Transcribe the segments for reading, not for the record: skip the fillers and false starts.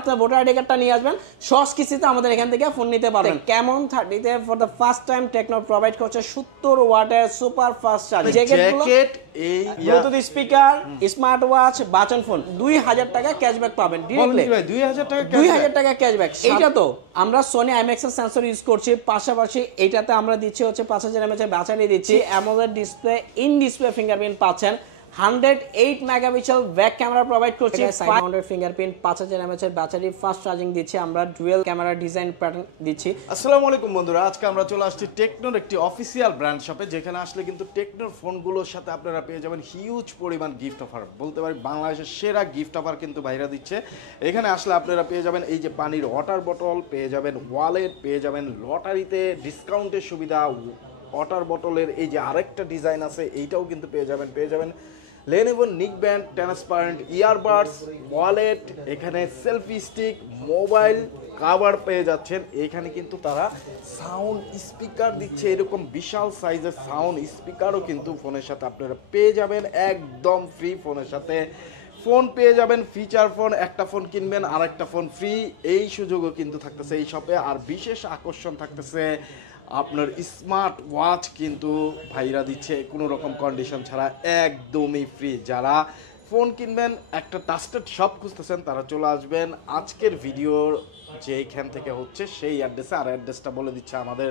আপনার voter ID কার্ডটা নিয়ে আসবেন, সহজ কিস্তিতে আমাদের এখান থেকে ফোন নিতে পারবেন। ক্যামন 30 তে for the first time Tecno provide করছে 70 ওয়াটের সুপার ফাস্ট চার্জ জ্যাকেট, এই Bluetooth speaker, smart watch, button phone 2000 টাকা ক্যাশব্যাক পাবেন ডিরেক্টলি। 2000 টাকা ক্যাশব্যাক। এইটা তো আমরা সোনি আইম্যাক্স এর সেন্সর ইউজ করছি, পাশাপাশি এইটাতে আমরা দিচ্ছি হচ্ছে 5000 mAh এর ব্যাটারি দিচ্ছি, AMOLED display, in display fingerprint পাচ্ছেন, 108 মেগাপিক্সেল ব্যাক ক্যামেরা প্রোভাইড করছি, সাইড মাউন্টেড ফিঙ্গারপ্রিন্ট, 5000 mAh এর ব্যাটারি, ফাস্ট চার্জিং দিচ্ছি, আমরা ডুয়াল ক্যামেরা ডিজাইন প্যাটার্ন দিচ্ছি। আসসালামু আলাইকুম বন্ধুরা, আজকে আমরা চলে আসছি টেকনোর একটি অফিসিয়াল ব্র্যান্ড শপে, যেখানে আসলে কিন্তু টেকনোর ফোনগুলোর সাথে আপনারা পেয়ে যাবেন হিউজ পরিমাণ গিফট অফার। বলতে পারি বাংলাদেশের সেরা গিফট অফার কিন্তু ভাইরা দিচ্ছে। এখানে আসলে আপনারা পেয়ে যাবেন এই যে পানির ওয়াটার বটল, পেয়ে যাবেন ওয়ালেট, পেয়ে যাবেন লটারিতে ডিসকাউন্টের সুবিধা, ওয়াটার বটলের এই যে আরেকটা ডিজাইন আছে এইটাও কিন্তু পেয়ে যাবেন Lenovo neckband, transparent earbuds, wallet, এখানে সেলফি স্টিক, মোবাইল কভার পেয়ে যাচ্ছেন। এখানে কিন্তু তারা সাউন্ড স্পিকার দিচ্ছে, এরকম বিশাল সাইজের সাউন্ড স্পিকারও কিন্তু ফোনের সাথে আপনারা পেয়ে যাবেন একদম ফ্রি। ফোনের সাথে ফোন পেয়ে যাবেন, ফিচার ফোন, একটা ফোন কিনবেন আর একটা ফোন ফ্রি, এই সুযোগও কিন্তু থাকতেছে এই শপে। আর বিশেষ আকর্ষণ থাকতেছে আপনার স্মার্ট ওয়াচ কিন্তু ভাইরা দিচ্ছে কোনো রকম কন্ডিশন ছাড়া একদমই ফ্রি। যারা ফোন কিনবেন, একটা ট্রাস্টেড শপ খুঁজতেছেন, তারা চলে আসবেন আজকের ভিডিওর যেখান থেকে হচ্ছে সেই অ্যাড্রেসে। আর অ্যাড্রেসটা বলে দিচ্ছে আমাদের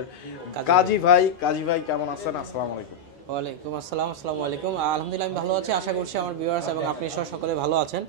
কাজী ভাই। কাজী ভাই কেমন আছেন? আসসালামু আলাইকুম। ওয়ালাইকুম আসসালাম। আসসালামু আলাইকুম। আলহামদুলিল্লাহ আমি ভালো আছি, আশা করছি আমার ভিউয়ার্স এবং আপনি সহ সকলে ভালো আছেন।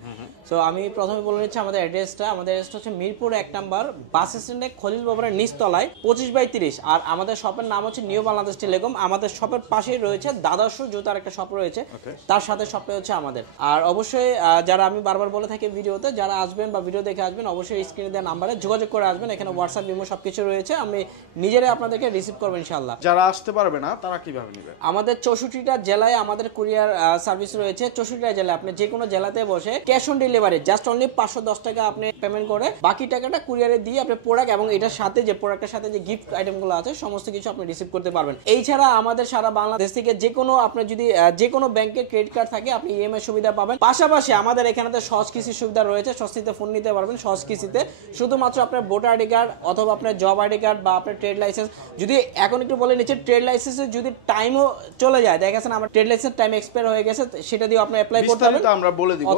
সো আমি প্রথমে বলে নিচ্ছি আমাদের অ্যাড্রেসটা। আমাদের অ্যাড্রেসটা হচ্ছে মিরপুর 1 নাম্বার বাস স্ট্যান্ডে খলিল বাবরের নিচতলায় 25/30। আর আমাদের শপের নাম হচ্ছে নিউ বাংলাদেশ টেলিকম। আমাদের শপের পাশেই রয়েছে দাদাসু জুতার একটা শপ রয়েছে, তার সাথে শপটা হচ্ছে আমাদের। আর অবশ্যই যারা আমি বারবার বলে থাকি ভিডিওতে, যারা আসবেন বা ভিডিও দেখে আসবেন, অবশ্যই স্ক্রিনে দেওয়া নাম্বারে যোগাযোগ করে আসবেন। এখানে হোয়াটসঅ্যাপ, ইমো সবকিছু রয়েছে, আমি নিজেরাই আপনাদেরকে রিসিভ করবো ইনশাআল্লাহ। যারা আসতে পারবে না তারা কিভাবে নেবে? আমাদের 64টা জেলায় আমাদের কুরিয়ার সার্ভিস রয়েছে। 64টা জেলায় আপনি যে কোনো জেলাতে বসে cash on delivery just only 510 টাকা আপনি পেমেন্ট করে বাকি টাকাটা কুরিয়ারে দিয়ে আপনি প্রোডাক্ট এবং এটার সাথে যে প্রোডাক্টের সাথে যে গিফট আইটেমগুলো আছে সমস্ত কিছু আপনি রিসিভ করতে পারবেন। এই ছাড়া আমাদের সারা বাংলাদেশ থেকে যে কোনো আপনার যদি যে কোনো ব্যাংকের ক্রেডিট কার্ড থাকে আপনি ইএমআই সুবিধা পাবেন। পাশাপাশি আমাদের এখানেতে সহজ কিস্তির সুবিধা রয়েছে, স্বস্তিতে ফোন নিতে পারবেন সহজ কিস্তিতে। শুধুমাত্র আপনার ভোটার আইডি কার্ড অথবা আপনার জব আইডি কার্ড বা আপনার ট্রেড লাইসেন্স, যদি এখন একটু বলে নিচ্ছে ট্রেড লাইসেন্সে যদি টাইমও চলে যায়, দেখেছেন আমার ট্রেড লাইসেন্স টাইম এক্সপায়ার হয়ে গেছে, সেটা দিয়ে আপনি অ্যাপ্লাই করতে পারবেন। আমরা বলে দিব,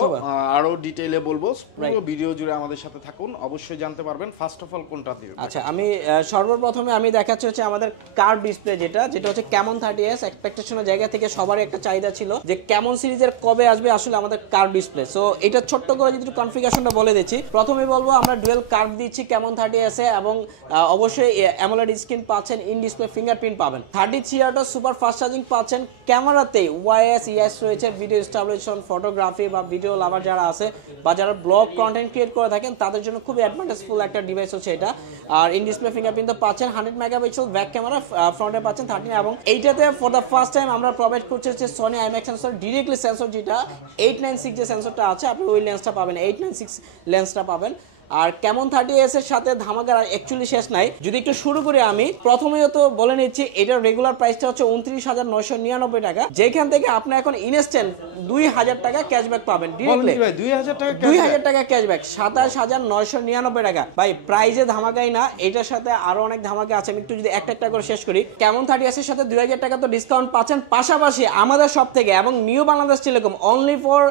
আরো ডিটেইলে বলবো, পুরো ভিডিও জুড়ে আমাদের সাথে থাকুন, অবশ্যই জানতে পারবেন। ফার্স্ট অফ অল কোনটা দিবেন? আচ্ছা, আমি সর্বপ্রথমে আমি দেখাচ্ছি হচ্ছে আমাদের কার্ভ ডিসপ্লে, যেটা হচ্ছে ক্যামন 30s। এক্সপেকটেশনের জায়গা থেকে সবারই একটা চাহিদা ছিল যে ক্যামন সিরিজের কবে আসবে আসলে আমাদের কার্ভ ডিসপ্লে। সো এটা ছোট্ট করে যদি কনফিগারেশনটা বলে দিচ্ছি, প্রথমে বলবো আমরা ডুয়াল কার্ভ দিচ্ছি ক্যামন 30s এ, এবং অবশ্যই অ্যামোলেড স্ক্রিন পাচ্ছেন, ইন ডিসপ্লে ফিঙ্গারপ্রিন্ট পাবেন, 33 ওয়াট সুপার ফাস্ট চার্জিং পাচ্ছেন, ক্যামেরাতে ওয়াইএস ইএস রয়েছে, ভিডিও স্টাবলিশন, ফটোগ্রাফি বা ভিডিও লাভার যারা আছে বা যারা ব্লগ কন্টেন্ট ক্রিয়েট করে থাকেন তাদের জন্য খুব অ্যাডভান্টেজফুল একটা ডিভাইস হচ্ছে এটা। আর ইন ডিসপ্লে ফিঙ্গারপ্রিন্ট পাচ্ছেন, 100 মেগাপিক্সেল ব্যাক ক্যামেরা, ফ্রন্টে পাচ্ছেন 13, এবং এইটাতে ফর দ্য ফার্স্ট টাইম আমরা প্রোভাইড করছি হচ্ছে Sony IMAX sensor, directly sensor, যেটা 896 যে সেন্সরটা আছে আপনি ওই লেন্সটা পাবেন, 896 লেন্সটা পাবেন। আর ক্যামন 30s এর সাথে ধামাকার অ্যাকচুয়ালি শেষ নাই। যদি একটু শুরু করি আমি প্রথমেই তো বলে নিচ্ছি, এটার রেগুলার প্রাইসটা হচ্ছে 29,999 টাকা, যেখান থেকে আপনি এখন ইনস্ট্যান্ট 2000 টাকা ক্যাশব্যাক পাবেন ডিরেক্টলি। 2000 টাকা ক্যাশব্যাক, 27,999 টাকা। ভাই প্রাইজে ধামাকাই না, এটার সাথে আরো অনেক ধামাকা আছে, আমি একটু যদি একটা একটা করে শেষ করি। ক্যামন 30s এর সাথে 2000 টাকা তো ডিসকাউন্ট পাচ্ছেন, পাশাপাশি আমাদের সব থেকে এবং new Bangladesh telecom only for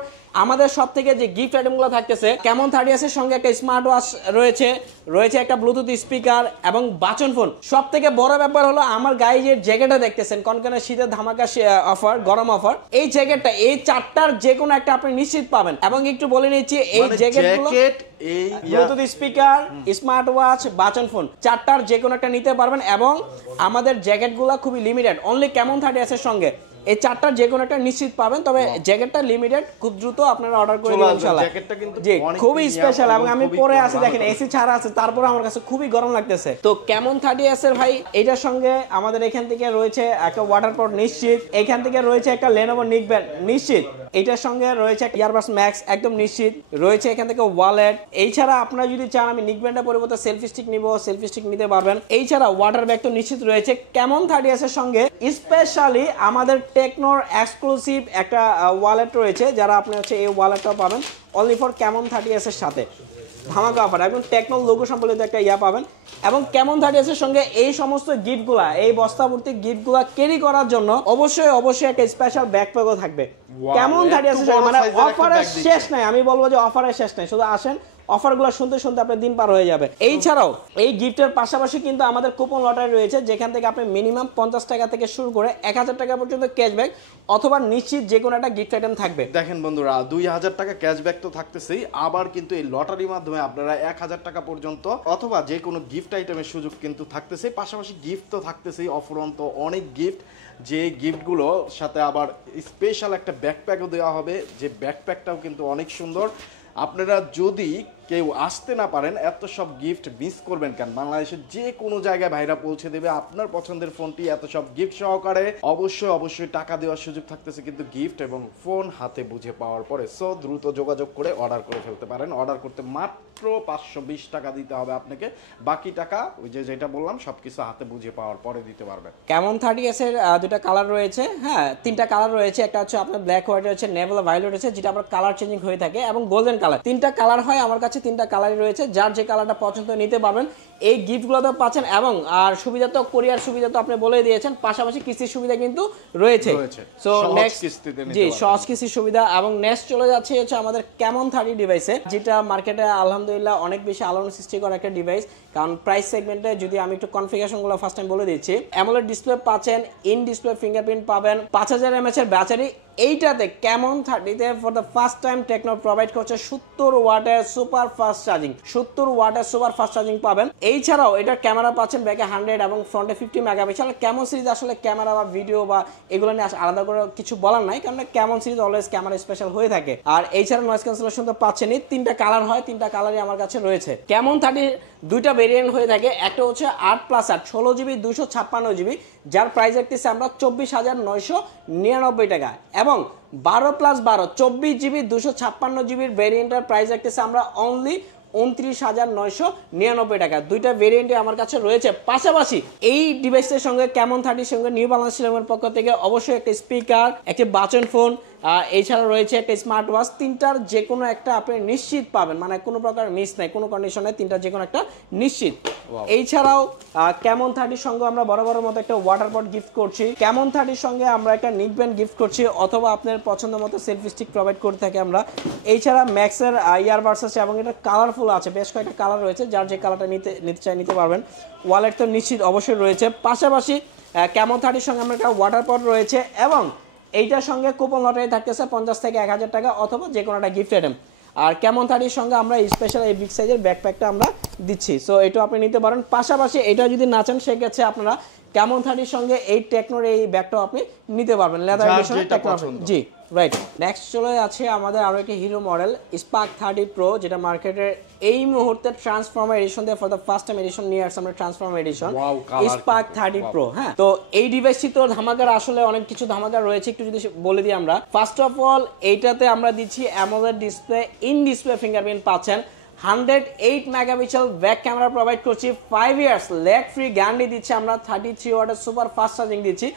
আমাদের সব থেকে যে গিফট আইটেমগুলো থাকতেছে, ক্যামন 30s এর সঙ্গে একটা স্মার্ট ওয়াচ রয়েছে একটা ব্লুটুথ স্পিকার এবং বাচন ফোন। সব থেকে বড় ব্যাপার হলো আমার গায়ে যে জ্যাকেটটা দেখতেছেন, কনকনে শীতের ধামাকা অফার, গরম অফার, এই জ্যাকেটটা এই চারটার যে কোনো একটা আপনি নিশ্চিত পাবেন। এবং একটু বলে নিচ্ছি এই জ্যাকেটগুলো, এই ব্লুটুথ স্পিকার, স্মার্ট ওয়াচ, বাচন ফোন, চারটার যে কোনো একটা নিতে পারবেন। এবং আমাদের জ্যাকেটগুলো খুবই লিমিটেড, অনলি ক্যামন 30s এর সঙ্গে এই চারটার যে কোনো একটা নিশ্চিত পাবেন, তবে জ্যাকেটটা লিমিটেড, খুব দ্রুত আপনারা অর্ডার করে দিন ইনশাআল্লাহ। জ্যাকেটটা কিন্তু খুবই স্পেশাল এবং আমি পরে আছি, দেখেন এসি ছাড়া আছে, তারপর আমার কাছে খুবই গরম লাগতেছে। তো ক্যামন 30s এর ভাই এটার সঙ্গে আমাদের এখান থেকে রয়েছে একটা ওয়াটারপ্রুফ নিশ্চিত, এখান থেকে রয়েছে একটা Lenovo নিকব্যান্ড নিশ্চিত, এটার সঙ্গে রয়েছে একটা ইয়ারবাডস ম্যাক্স একদম নিশ্চিত, রয়েছে এখান থেকে ওয়ালেট। এই ছাড়া আপনারা যদি চান আমি নিকব্যান্ডের পরিবর্তে সেলফি স্টিক নিব, সেলফি স্টিক নিতে পারবেন। এই ছাড়া ওয়াটার ব্যাগ তো নিশ্চিত রয়েছে। ক্যামন 30s এর সঙ্গে স্পেশালি আমাদের টেকনোর এক্সক্লুসিভ একটা ওয়ালেট রয়েছে, যারা আপনি হচ্ছে এই ওয়ালেটটা পাবেন অনলি ফর ক্যামন 30s এর সাথে। ধামাকা অফার এবং টেকনো লোগো সম্বলিত একটা ইয়া পাবেন এবং কেমন 30s এর সঙ্গে এই সমস্ত গিফটগুলা এই বস্তাভর্তি গিফটগুলা ক্যারি করার জন্য অবশ্যই একটা স্পেশাল ব্যাকপ্যাকও থাকবে কেমন 30s এর সঙ্গে মানে অফারের শেষ নাই আমি বলবো যে অফারের শেষ নাই শুধু আসেন অফারগুলো শুনতে শুনতে আপনার দিন পার হয়ে যাবে এই ছাড়াও এই গিফটের পাশাপাশি কিন্তু আমাদের কুপন লটারি রয়েছে যেখান থেকে আপনি মিনিমাম 50 টাকা থেকে শুরু করে 1000 টাকা পর্যন্ত ক্যাশব্যাক অথবা নিশ্চিত যে কোনো একটা গিফট আইটেম থাকবে দেখেন বন্ধুরা 2000 টাকা ক্যাশব্যাক তো থাকতেছেই আবার কিন্তু এই লটারির মাধ্যমে আপনারা 1000 টাকা পর্যন্ত অথবা যে কোনো গিফট আইটেমের সুযোগ কিন্তু থাকতেছে পাশাপাশি গিফট তো থাকতেছেই অফুরন্ত অনেক গিফট যে গিফটগুলো সাথে আবার স্পেশাল একটা ব্যাকপ্যাকও দেওয়া হবে যে ব্যাকপ্যাকটাও কিন্তু অনেক সুন্দর আপনারা যদি কেউ আসতে না পারেন এত সব গিফট মিস করবেন কেন বাংলাদেশের যে কোনো জায়গায় ভাইরা পৌঁছে দেবে আপনার পছন্দের ফোনটি এত সব গিফট সহকারে অবশ্যই টাকা দেওয়ার সুযোগ থাকতেছে কিন্তু গিফট এবং ফোন হাতে বুঝে পাওয়ার পরে সো দ্রুত যোগাযোগ করে অর্ডার করে ফেলতে পারেন অর্ডার করতে মাত্র 520 টাকা দিতে হবে আপনাকে বাকি টাকা ওই যে যেটা বললাম সবকিছু হাতে বুঝে পাওয়ার পরে দিতে পারবেন কেমন 30s এর দুটো কালার রয়েছে হ্যাঁ তিনটা কালার রয়েছে একটা হচ্ছে আপনার ব্ল্যাক হোয়াইট রয়েছে নেভেল ভায়োলেট রয়েছে যেটা আবার কালার চেঞ্জিং হয়ে থাকে এবং গোল্ডেন কালার তিনটা কালার হয় আমার কাছে তিনটা কালারই রয়েছে যার যে কালারটা পছন্দ নিতে পারবেন এই গিফটগুলো তো পাচ্ছেন এবং আর সুবিধা তো কোরিয়ার সুবিধা তো আপনি বলে দিয়েছেন পাশাপাশি কিস্তির সুবিধা কিন্তু রয়েছে সো নেক্সট জি সহজ কিস্তির সুবিধা এবং নেক্সট চলে যাচ্ছে হচ্ছে আমাদের কেমন 30 ডিভাইসে যেটা মার্কেটে আলহামদুলিল্লাহ অনেক বেশি আলোড়ন সৃষ্টি করা একটা ডিভাইস কারণ প্রাইস সেগমেন্টে যদি আমি একটু কনফিগারেশনগুলো ফার্স্ট টাইম বলে দিচ্ছি অ্যামোলেড ডিসপ্লে পাচ্ছেন ইন ডিসপ্লে ফিঙ্গারপ্রিন্ট পাবেন 5000 mAh এর ব্যাটারি এইটাতে কেমন 30তে for the first time Tecno provide করছে 70 ওয়াটের সুপার ফাস্ট চার্জিং 70 ওয়াটের সুপার ফাস্ট চার্জিং পাবেন এই ছাড়াও এটার ক্যামেরা পাচ্ছেন ব্যাকে 100 এবং ফ্রন্টে 50 মেগাপিক্সেল কেমন সিরিজ আসলে ক্যামেরা বা ভিডিও বা এগুলো নিয়ে আলাদা করে কিছু বলার নাই কারণ কেমন সিরিজ অলওয়েজ ক্যামেরা স্পেশাল হয়ে থাকে আর এই ছাড়া নয়েজ ক্যান্সেলেশন তো পাচ্ছেনই তিনটা কালার হয় তিনটা কালারই আমার কাছে রয়েছে কেমন 30 দুইটা ভেরিয়েন্ট হয়ে থাকে একটা হচ্ছে 8+8 16GB 256GB যার প্রাইস রাখতেছে আমরা 24,999 টাকা এবং 12+12 24GB 256GB ভেরিয়েন্টের প্রাইস রাখতেছে আমরা অনলি 29,999 টাকা দুইটা ভেরিয়েন্টে আমার কাছে রয়েছে পাশাপাশি এই ডিভাইসের সঙ্গে কেমন 30 সঙ্গে নিউ বাংলাদেশ সিনেমার পক্ষ থেকে অবশ্যই একটা স্পিকার একটা বাটন ফোন এছাড়া রয়েছে একটা স্মার্ট ওয়াচ তিনটার যে কোনো একটা আপনি নিশ্চিত পাবেন মানে কোনো প্রকার মিস নাই কোনো কন্ডিশনে তিনটার যে কোনো একটা নিশ্চিত এছাড়াও কেমন 30 সঙ্গে আমরা বড় মতো একটা ওয়াটার পট গিফট করছি কেমন 30 সঙ্গে আমরা একটা নিক ব্যান্ড গিফট করছি অথবা আপনার পছন্দ মতো সেলফি স্টিক প্রোভাইড করে থাকি আমরা এছাড়া ম্যাক্সের ইয়ারবাডস আছে এবং এটা কালারফুল আছে বেশ কয়েকটা কালার রয়েছে যার যে কালারটা নিতে পারবেন ওয়ালেট তো নিশ্চিত অবশ্যই রয়েছে পাশাপাশি কেমন 30 সঙ্গে আমরা একটা ওয়াটার পট রয়েছে এবং এইটার সঙ্গে কুপন লটারি থাকতেছে 50 থেকে 1000 টাকা অথবা যে কোনো একটা গিফট আইটেম আর কেমন 30 সঙ্গে আমরা স্পেশাল এই বিগ সাইজের ব্যাকপ্যাকটা আমরা দিচ্ছি সো এটা আপনি নিতে পারেন পাশাপাশি এটা যদি না চান সেক্ষেত্রে আপনারা কেমন 30 সঙ্গে এই টেকনোর এই ব্যাগটাও আপনি নিতে পারবেন লেদার এডিশন টেকনো জি রাইট নেক্সট চলে আছে আমাদের আরো একটা হিরো মডেল স্পার্ক 30 প্রো যেটা মার্কেটের এই মুহূর্তে ট্রান্সফর্মার এডিশন দিয়ে for the first time edition নিয়ে আসছে আমরা ট্রান্সফর্মার এডিশন স্পার্ক 30 প্রো হ্যাঁ তো এই ডিভাইসটি তো ধামাকার আসলে অনেক কিছু ধামাকা রয়েছে একটু যদি বলে দিই আমরা ফার্স্ট অফ অল এইটাতে আমরা দিচ্ছি AMOLED display in display fingerprint পাচ্ছেন 108 মেগাপিক্সেল ব্যাক ক্যামেরা প্রোভাইড করছি 5 ইয়ার্স ল্যাগ ফ্রি গ্যারান্টি দিচ্ছি আমরা 33 ওয়াটের সুপার ফাস্ট চার্জিং দিচ্ছি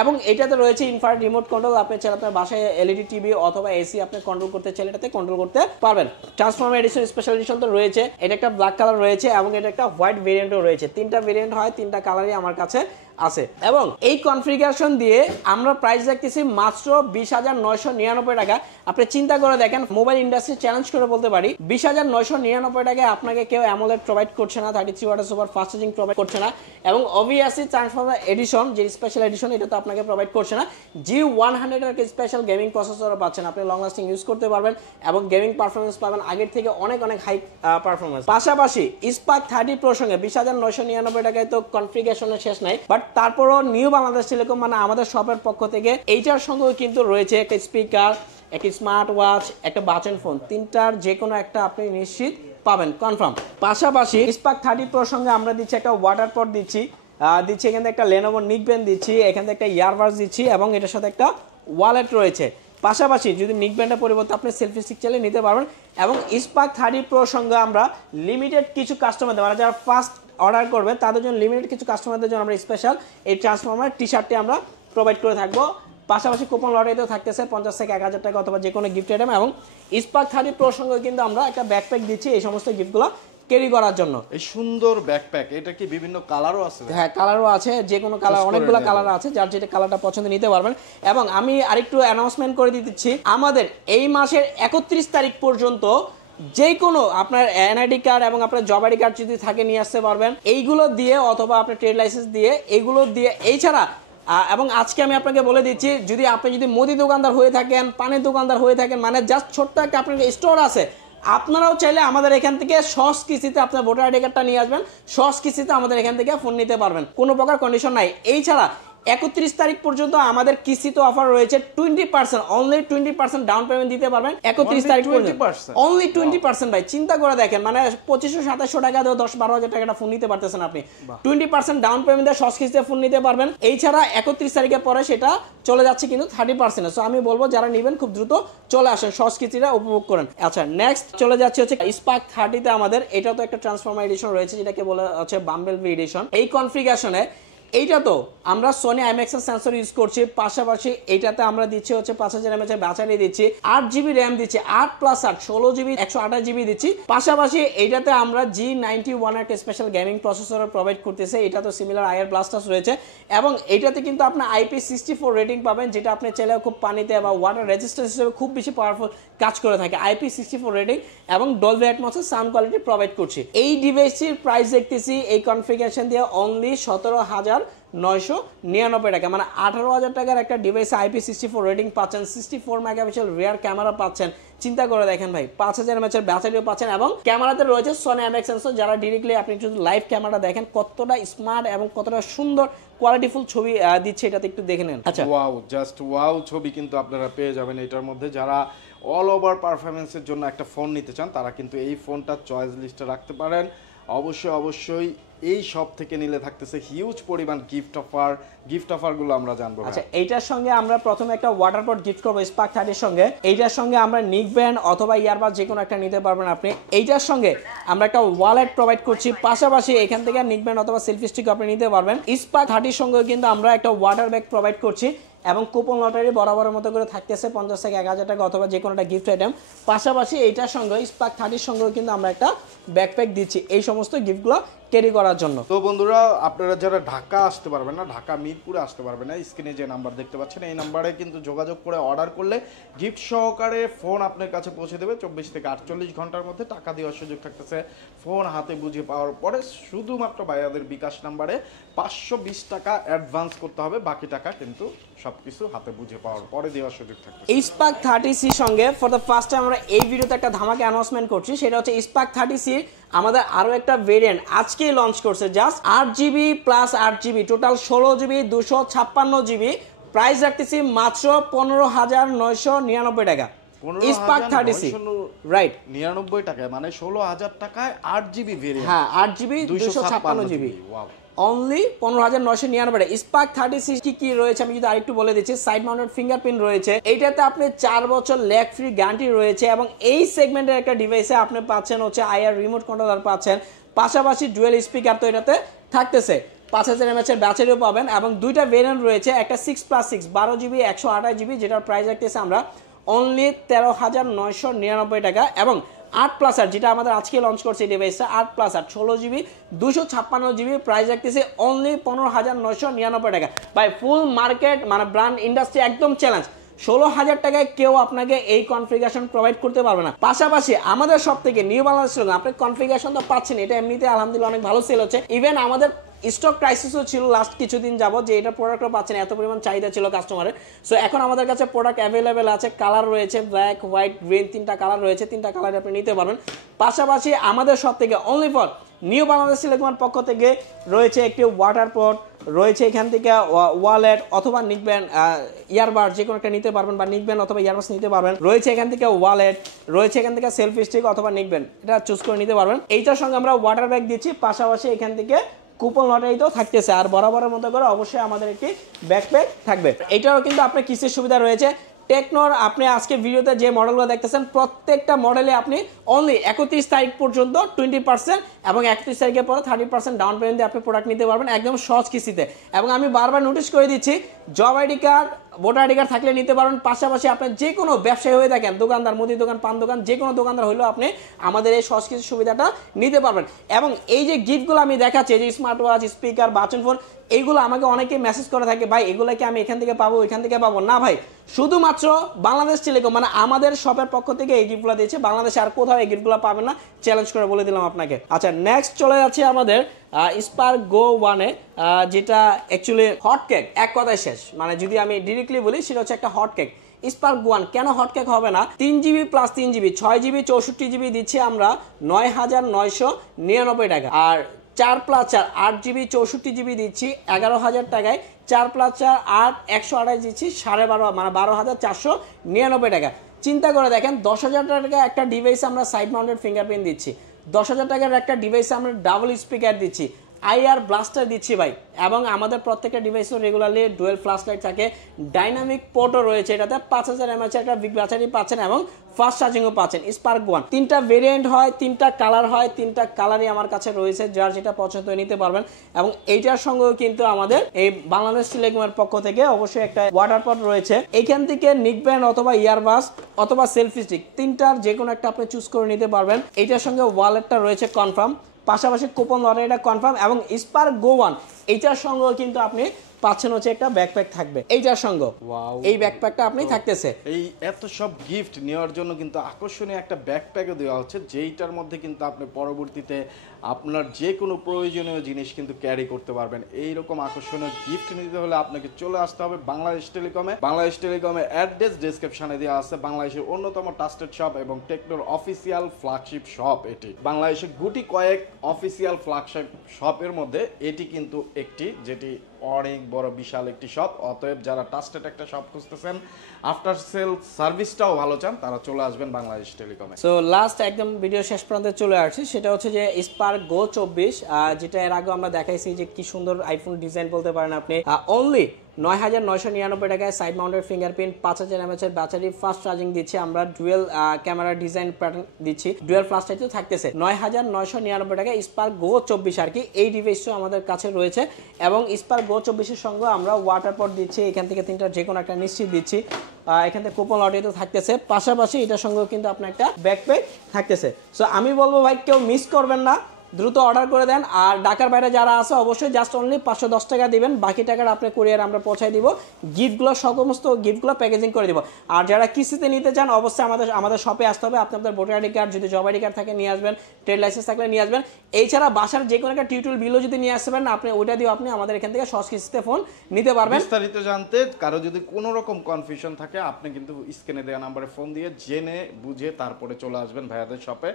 এবং এটাতে রয়েছে ইনফ্রারেড রিমোট কন্ট্রোল আপনি চাইলে আপনার বাসায় এলইডি টিভি অথবা এসি আপনি কন্ট্রোল করতে চাইলে এটাতে কন্ট্রোল করতে পারবেন ট্রান্সফর্মার এডিশন স্পেশাল এডিশন তো রয়েছে এটা একটা ব্ল্যাক কালার রয়েছে এবং এটা একটা হোয়াইট ভেরিয়েন্টও রয়েছে তিনটা ভেরিয়েন্ট হয় তিনটা কালারই আমার কাছে আছে এবং এই কনফিগারেশন দিয়ে আমরা প্রাইস রাখতেছি মাত্র 20,999 টাকা আপনি চিন্তা করে দেখেন মোবাইল ইন্ডাস্ট্রি চ্যালেঞ্জ করে বলতে পারি 20,999 টাকায় আপনাকে কেউ অ্যামোলেড প্রোভাইড করছে না 33 ওয়াটের সুপার ফাস্ট চার্জিং প্রোভাইড করছে না এবং অবভিয়াসলি ট্রান্সফর্মার এডিশন যে স্পেশাল এডিশন এটা তো আপনাকে প্রোভাইড করছে না G100 এর একটা স্পেশাল গেমিং প্রসেসরও পাচ্ছেন আপনি লং লাস্টিং ইউজ করতে পারবেন এবং গেমিং পারফরম্যান্স পাবেন আগের থেকে অনেক হাই পারফরম্যান্স পাশাপাশি স্পার্ক 30 প্রো সঙ্গে 20,999 টাকায় তো কনফিগারেশনের শেষ নাই বাট তারপরও নিউ বাংলাদেশ টেলিকম মানে আমাদের শপের পক্ষ থেকে এইটার সঙ্গেও কিন্তু রয়েছে একটা স্পিকার একটা স্মার্ট ওয়াচ একটা বাটন ফোন তিনটার যে কোনো একটা আপনি নিশ্চিত পাবেন কনফার্ম পাশাপাশি স্পার্ক 30 প্রো সঙ্গে আমরা দিচ্ছি একটা ওয়াটার পট দিচ্ছি এখান থেকে একটা লেনোভো নিক ব্যান্ড দিচ্ছি এখান থেকে একটা ইয়ারবাডস দিচ্ছি এবং এটার সাথে একটা ওয়ালেট রয়েছে পাশাপাশি যদি নিক ব্যান্ডের পরিবর্তে আপনি সেলফি স্টিক চাইলে নিতে পারবেন এবং স্পার্ক 30 প্রো সঙ্গে আমরা লিমিটেড কিছু কাস্টমারদের মানে যারা ফার্স্ট অর্ডার করবে তাদের জন্য লিমিটেড কিছু কাস্টমারদের জন্য আমরা স্পেশাল এই ট্রান্সফর্মার টি শার্টটি আমরা প্রোভাইড করে থাকবো পাশাপাশি কুপন লটারিতেও থাকতেছে 50 থেকে 1000 টাকা অথবা যে কোনো গিফট আইটেম, এবং স্পার্ক 30 প্রো সঙ্গে কিন্তু আমরা একটা ব্যাকপ্যাক দিচ্ছি এই সমস্ত গিফটগুলো ক্যারি করার জন্য। এই সুন্দর ব্যাকপ্যাক, এটা কি বিভিন্ন কালারও আছে? হ্যাঁ, কালারও আছে, যে কোনো কালার, অনেকগুলো কালার আছে, যার যেটা কালারটা পছন্দ নিতে পারবেন। এবং আমি আরেকটু অ্যানাউন্সমেন্ট করে দিচ্ছি, আমাদের এই মাসের 31 তারিখ পর্যন্ত যে কোনো আপনার এনআইডি কার্ড এবং আপনার জব আইডি কার্ড যদি থাকে নিয়ে আসতে পারবেন, এইগুলো দিয়ে অথবা আপনার ট্রেড লাইসেন্স দিয়ে, এইগুলো দিয়ে। এছাড়া এবং আজকে আমি আপনাকে বলে দিচ্ছি, আপনি যদি মুদি দোকানদার হয়ে থাকেন, পানের দোকানদার হয়ে থাকেন, মানে জাস্ট ছোট্ট একটা আপনার স্টোর আছে, আপনারাও চাইলে আমাদের এখান থেকে সহজ কিস্তিতে আপনার ভোটার আইডি কার্ডটা নিয়ে আসবেন, সহজ কিস্তিতে আমাদের এখান থেকে ফোন নিতে পারবেন, কোনো প্রকার কন্ডিশন নাই। এই ছাড়া 31 তারিখ পর্যন্ত আমাদের কিস্তিতে অফার রয়েছে 20%, অনলি 20% ডাউন পেমেন্ট দিতে পারবেন 31 তারিখ পর্যন্ত, অনলি 20%। ভাই চিন্তা করে দেখেন, মানে 2500-2700 টাকা দিয়ে 10-12 টাকাটা ফোন নিতে পারতেছেন আপনি, 20% ডাউন পেমেন্ট দিয়ে সহজ কিস্তিতে ফোন নিতে পারবেন। এই ছাড়া 31 তারিখের পরে সেটা চলে যাচ্ছে কিন্তু 30%। সো আমি বলবো যারা নেবেন খুব দ্রুত চলে আসেন, সহজ কিস্তিটা উপভোগ করেন। আচ্ছা, নেক্সট চলে যাচ্ছে হচ্ছে স্পার্ক 30 তে আমাদের এটা তো একটা ট্রান্সফর্মার এডিশন রয়েছে, যেটাকে বলা হচ্ছে বাম্বেল ভি এডিশন। এই কনফিগারেশনে এইটা তো আমরা সোনি আইম্যাক্সের সেন্সর ইউজ করছি, পাশাপাশি এইটাতে আমরা দিচ্ছি হচ্ছে 5000 mAh এর ব্যাটারি দিচ্ছি, 8GB র্যাম দিচ্ছি, 8+8 16GB 128GB দিচ্ছি। পাশাপাশি এইটাতে আমরা G91 একটা স্পেশাল গেমিং প্রসেসর প্রোভাইড করতেছে, এটা তো সিমিলার আইআর ব্লাস্টার্স রয়েছে, এবং এইটাতে কিন্তু আপনি IP64 রেটিং পাবেন, যেটা আপনি চাইলে খুব পানিতে বা ওয়াটার রেজিস্ট্যান্স হিসেবে খুব বেশি পাওয়ারফুল কাজ করে থাকে। IP64 রেটিং এবং ডলবি অ্যাটমসের সাউন্ড কোয়ালিটি প্রোভাইড করছি। এই ডিভাইসটির প্রাইস দেখতেছি এই কনফিগারেশন দিয়ে অনলি 17,999 টাকা, মানে 18,000 টাকার একটা ডিভাইসে IP64 রেটিং পাচ্ছেন, 64 মেগাপিক্সেল রিয়ার ক্যামেরা পাচ্ছেন। চিন্তা করে দেখেন ভাই, 5000 mAh এর ব্যাটারিও পাচ্ছেন, এবং ক্যামেরাতে রয়েছে সোনি আইম্যাক্স সেন্সর, যারা ডিরেক্টলি আপনি যদি লাইভ ক্যামেরা দেখেন কতটা স্মার্ট এবং কতটা সুন্দর কোয়ালিটিফুল ছবি দিচ্ছে, এটাতে একটু দেখে নেন। আচ্ছা, ওয়াও, জাস্ট ওয়াও ছবি কিন্তু আপনারা পেয়ে যাবেন এটার মধ্যে। যারা অল ওভার পারফরমেন্সের জন্য একটা ফোন নিতে চান, তারা কিন্তু এই ফোনটা চয়েস লিস্টে রাখতে পারেন। অবশ্যই এই সব থেকে নিলে থাকতেছে হিউজ পরিমাণ গিফট অফারগুলো আমরা জানবো। আচ্ছা, এইটার সঙ্গে আমরা প্রথমে একটা ওয়াটার পট গিফট করবো স্পার্ক 30 সঙ্গে। এইটার সঙ্গে আমরা নিক ব্যান্ড অথবা ইয়ারবাড যে কোনো একটা নিতে পারবেন আপনি। এইটার সঙ্গে আমরা একটা ওয়ালেট প্রোভাইড করছি, পাশাপাশি এখান থেকে নিক ব্যান্ড অথবা সেলফি স্টিক আপনি নিতে পারবেন। স্পার্ক 30 সঙ্গে কিন্তু আমরা একটা ওয়াটার ব্যাগ প্রোভাইড করছি, এবং কুপন লটারি বরাবরের মতো করে থাকতেছে 50 থেকে 1000 টাকা অথবা যে কোনো একটা গিফট আইটেম। পাশাপাশি এইটার সঙ্গে স্পার্ক 30 সঙ্গেও কিন্তু আমরা একটা ব্যাকপ্যাক দিচ্ছি এই সমস্ত গিফটগুলো ক্যারি করার জন্য। তো বন্ধুরা, আপনারা যারা ঢাকা আসতে পারবেন না, ঢাকা মিরপুরে আসতে পারবেন না, স্ক্রিনে যে নাম্বার দেখতে পাচ্ছেন এই নাম্বারে কিন্তু যোগাযোগ করে অর্ডার করলে গিফট সহকারে ফোন আপনার কাছে পৌঁছে দেবে 24 থেকে 48 ঘন্টার মধ্যে। টাকা দেওয়ার সুযোগ থাকতেছে ফোন হাতে বুঝে পাওয়ার পরে। শুধুমাত্র ভাইয়াদের বিকাশ নাম্বারে 520 টাকা অ্যাডভান্স করতে হবে, বাকি টাকা কিন্তু সবকিছু হাতে বুঝে পাওয়ার পরে দেওয়ার সুযোগ থাকতেছে। এই স্পার্ক 30C সঙ্গে ফর দ্য ফার্স্ট টাইম আমরা এই ভিডিওতে একটা ধামাকা অ্যানাউন্সমেন্ট করছি, সেটা হচ্ছে স্পার্ক 30C আমাদের আরো একটা ভেরিয়েন্ট আজকেই লঞ্চ করছে, just 8GB plus 8GB, total 16GB 256GB। Price রাখতেছি মাত্র 15,999 টাকা। স্পার্ক 30C রাইট 99 টাকায়, মানে 16,000 টাকায় 8GB ভেরিয়েন্ট। হ্যাঁ, 8GB 256GB, ওয়াও, অনলি 15,999 টাকা। স্পার্ক 30C কি রয়েছে আমি যদি আরেকটু বলে দিচ্ছি। সাইড মাউন্টেড ফিঙ্গারপ্রিন্ট রয়েছে, এইটাতে আপনি 4 বছর ল্যাগ ফ্রি গ্যারান্টি রয়েছে, এবং এই সেগমেন্টের একটা ডিভাইসে আপনি পাচ্ছেন হচ্ছে আইআর রিমোট কন্ট্রোলার পাচ্ছেন, পাশাপাশি ডুয়েল স্পিকার তো এটাতে থাকতেছে, 5000 mAh এর ব্যাটারিও পাবেন, এবং দুইটা ভেরিয়েন্ট রয়েছে, একটা 6+6 12GB 128GB, যেটার প্রাইস রাখতেছে আমরা অনলি 13,999 টাকা, এবং 8+8 যেটা আমাদের আজকে লঞ্চ করছে এই ডিভাইসটা 8+8 16GB 256GB, প্রাইস রাখতেছে অনলি 15,999 টাকা। বাই ফুল মার্কেট মানে ব্র্যান্ড ইন্ডাস্ট্রি একদম চ্যালেঞ্জ, 16,000 টাকায় কেউ আপনাকে এই কনফিগারেশন প্রোভাইড করতে পারবে না। পাশাপাশি আমাদের সব থেকে নিউ বাংলাদেশের আপনি কনফিগারেশন তো পাচ্ছেন, এটা এমনিতে আলহামদুলিল্লাহ অনেক ভালো সেল হচ্ছে। ইভেন আমাদের স্টক ক্রাইসিসও ছিল লাস্ট কিছুদিন যাবত, যে এটা প্রোডাক্টও পাচ্ছেন, এত পরিমাণ চাহিদা ছিল কাস্টমারের। সো এখন আমাদের কাছে প্রোডাক্ট অ্যাভেলেবেল আছে, কালার রয়েছে ব্ল্যাক, হোয়াইট, গ্রিন, 3টা কালার রয়েছে, 3টা কালার আপনি নিতে পারবেন। পাশাপাশি আমাদের সব থেকে অনলি ফর নিউ বাংলাদেশ সিলেকমার পক্ষ থেকে রয়েছে একটি ওয়াটার পট, রয়েছে এখান থেকে ওয়ালেট অথবা নিকব্যান্ড ইয়ারবাড যে কোনো একটা নিতে পারবেন, বা নিকব্যান্ড অথবা ইয়ারবাডস নিতে পারবেন, রয়েছে এখান থেকে ওয়ালেট, রয়েছে এখান থেকে সেলফি স্টিক অথবা নিকব্যান্ড, এটা চুজ করে নিতে পারবেন। এইটার সঙ্গে আমরা ওয়াটার ব্যাগ দিচ্ছি, পাশাপাশি এখান থেকে কুপন লটারিতেও থাকতেছে, আর বরাবরের মতো করে অবশ্যই আমাদের একটি ব্যাকপ্যাক থাকবে। এটারও কিন্তু আপনার কিস্তির সুবিধা রয়েছে। টেকনোর আপনি আজকে ভিডিওতে যে মডেলগুলো দেখতেছেন প্রত্যেকটা মডেলে আপনি অনলি 31 তারিখ পর্যন্ত 20% এবং 31 তারিখের পরে 30% ডাউন পেমেন্ট দিয়ে আপনি প্রোডাক্ট নিতে পারবেন একদম সহজ কিস্তিতে। এবং আমি বারবার নোটিশ করে দিচ্ছি, job ID card voter ID card থাকলে নিতে পারবেন। পাশাপাশি আপনি যে কোনো ব্যবসায়ী হয়ে থাকেন, দোকানদার, মুদি দোকান, পান দোকান, যে কোনো দোকানদার হলেও আপনি আমাদের এই সহজ কিছু সুবিধাটা নিতে পারবেন। এবং এই যে গিফটগুলো আমি দেখাচ্ছি, যে smart watch, speaker, button phone, এইগুলো আমাকে অনেকে মেসেজ করে থাকে, ভাই এগুলো কি আমি এখান থেকে পাবো, এখান থেকে পাবো না ভাই, শুধুমাত্র বাংলাদেশ টেলিকম মানে আমাদের শপের পক্ষ থেকে এই গিফটগুলো দিয়েছে, বাংলাদেশে আর কোথাও এই গিফটগুলো পাবেন না, চ্যালেঞ্জ করে বলে দিলাম আপনাকে। আচ্ছা, নেক্সট চলে যাচ্ছে আমাদের স্পার্ক গো 1-এ, যেটা অ্যাকচুয়ালি হট কেক, এক কথায় শেষ, মানে যদি আমি ডিরেক্টলি বলি সেটা হচ্ছে একটা হট কেক। স্পার্ক 1 কেন হট কেক হবে না? 3GB plus 3GB 6GB 64GB দিচ্ছি আমরা 9,999 টাকা, আর 4+4 8GB 64GB দিচ্ছি 11,000 টাকায়, 4+4 8 128 দিচ্ছি 12,500 মানে 12,499 টাকা। চিন্তা করে দেখেন, 10,000 টাকা একটা ডিভাইস আমরা সাইড মাউন্টেড ফিঙ্গারপ্রিন্ট দিচ্ছি, 10,000 টাকার একটা ডিভাইসে আমরা ডাবল স্পিকার দিচ্ছি, আইআর ব্লাস্টার দিচ্ছি ভাই, এবং আমাদের প্রত্যেকটা ডিভাইসও রেগুলারলি ডুয়েল ফ্ল্যাশ লাইট থাকে, ডাইনামিক পোর্টও রয়েছে, এটাতে 5000 mAh একটা বিগ ব্যাটারি পাচ্ছেন এবং ফাস্ট চার্জিংও পাচ্ছেন। স্পার্ক 1 তিনটা ভেরিয়েন্ট হয়, তিনটা কালার হয়, তিনটা কালারই আমার কাছে রয়েছে, যার যেটা পছন্দ নিতে পারবেন। এবং এইটার সঙ্গেও কিন্তু আমাদের এই বাংলাদেশ টেলিকমের পক্ষ থেকে অবশ্যই একটা ওয়াটার পট রয়েছে, এইখান থেকে নিকব্যান্ড অথবা ইয়ারবাস অথবা সেলফি স্টিক, তিনটার যে কোনো একটা আপনি চুজ করে নিতে পারবেন। এইটার সঙ্গে ওয়ালেটটা রয়েছে কনফার্ম, পাশাপাশি কুপন লটারিটা কনফার্ম, এবং স্পার্ক গো 1 এইটার সঙ্গেও কিন্তু আপনি পাচ্ছেন হচ্ছে একটা ব্যাকপ্যাক থাকবে এইটার সঙ্গে, এই ব্যাকপ্যাকটা আপনি থাকতেছে। এই এত সব গিফট নেওয়ার জন্য কিন্তু আকর্ষণীয় একটা ব্যাকপ্যাকও দেওয়া হচ্ছে, যেইটার মধ্যে কিন্তু আপনি পরবর্তীতে আপনার যে কোনো প্রয়োজনীয় জিনিস কিন্তু ক্যারি করতে পারবেন। এইরকম আকর্ষণীয় গিফট নিতে হলে আপনাকে চলে আসতে হবে বাংলাদেশ টেলিকমে। বাংলাদেশ টেলিকমের অ্যাড্রেস ডেসক্রিপশনে দেওয়া আছে। বাংলাদেশের অন্যতম ট্রাস্টেড শপ এবং টেকনোর অফিসিয়াল ফ্ল্যাগশিপ শপ এটি। বাংলাদেশের গুটি কয়েক অফিসিয়াল ফ্ল্যাগশিপ শপের মধ্যে এটি কিন্তু একটি, যেটি অনেক বড় বিশাল একটি শপ। অতএব যারা ট্রাস্টেড একটা শপ খুঁজতেছেন, আফটার সেল সার্ভিসটাও ভালো চান, তারা চলে আসবেন বাংলাদেশ টেলিকমে। সো লাস্ট একদম ভিডিও শেষ পর্যন্ত চলে আসছি, সেটা হচ্ছে যে স্পার্ক গো 24, যেটা এর আগে আমরা দেখাইছি যে কি সুন্দর আইফোন ডিজাইন বলতে পারেন আপনি, অনলি 9,999 টাকায় side mounted fingerprint, 5000 mAh battery, fast charging দিচ্ছে আমরা, ডুয়েল ক্যামেরা ডিজাইন প্যাটার্ন দিচ্ছি, ডুয়েল ফ্ল্যাশ লাইটও থাকতেছে। 9,999 টাকায় স্পার্ক গো 24 আর কি, এই ডিভাইসও আমাদের কাছে রয়েছে। এবং স্পার্ক গো 24-এর সঙ্গে আমরা ওয়াটার পট দিচ্ছি, এখান থেকে তিনটা যে কোনো একটা নিশ্চিত দিচ্ছি, এখান থেকে কুপন লটারিতে থাকতেছে, পাশাপাশি এটার সঙ্গেও কিন্তু আপনার একটা ব্যাকপ্যাক থাকতেছে। সো আমি বলবো ভাই কেউ মিস করবেন না, দ্রুত অর্ডার করে দেন। আর ঢাকার বাইরে যারা আছে অবশ্যই জাস্ট অনলি 510 টাকা দিবেন, বাকি টাকাটা আপনি কুরিয়ার আমরা পৌঁছায় দিব, গিফটগুলো সমস্ত গিফটগুলো প্যাকেজিং করে দিব। আর যারা কিস্তিতে নিতে চান অবশ্যই আমাদের শপে আসতে হবে, আপনাদের ভোটার আইডি কার্ড, যদি জব আইডি কার্ড থাকে নিয়ে আসবেন, ট্রেড লাইসেন্স থাকলে নিয়ে আসবেন। এছাড়া বাসার যে কোনো একটা টিউটোরিয়াল বিলও যদি নিয়ে আসতে পারেন, আপনি ওইটা দিয়ে আপনি আমাদের এখান থেকে সহজ কিস্তিতে ফোন নিতে পারবেন। বিস্তারিত জানতে কারো যদি কোনো রকম কনফিউশন থাকে, আপনি কিন্তু স্ক্রিনে দেওয়া নাম্বারে ফোন দিয়ে জেনে বুঝে তারপরে চলে আসবেন ভাইয়াদের শপে।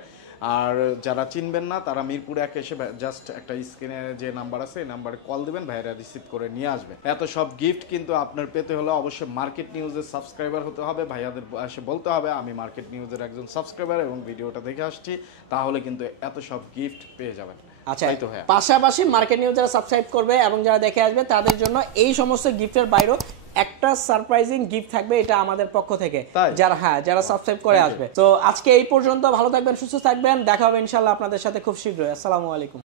আর যারা চিনবেন না তারা মিরপুরে এসে জাস্ট একটা স্ক্রিনে যে নাম্বার আছে এই নাম্বারে কল দিবেন, ভাইরা রিসিভ করে নিয়ে আসবে। এত সব গিফট কিন্তু আপনার পেতে হলে অবশ্যই মার্কেট নিউজের সাবস্ক্রাইবার হতে হবে। ভাইয়াদের এসে বলতে হবে আমি মার্কেট নিউজের একজন সাবস্ক্রাইবার এবং ভিডিওটা দেখে আসছি, তাহলে কিন্তু এত সব গিফট পেয়ে যাবেন। আচ্ছা, পাশাপাশি মার্কেট নিউজ যারা সাবস্ক্রাইব করবে এবং যারা দেখে আসবে তাদের জন্য এই সমস্ত গিফটের বাইরেও একটা সারপ্রাইজিং গিফট থাকবে, এটা আমাদের পক্ষ থেকে যারা সাবস্ক্রাইব করে আসবে। তো আজকে এই পর্যন্ত, ভালো থাকবেন, সুস্থ থাকবেন, দেখা হবে ইনশাআল্লাহ আপনাদের সাথে খুব শীঘ্রই। আসসালামু আলাইকুম।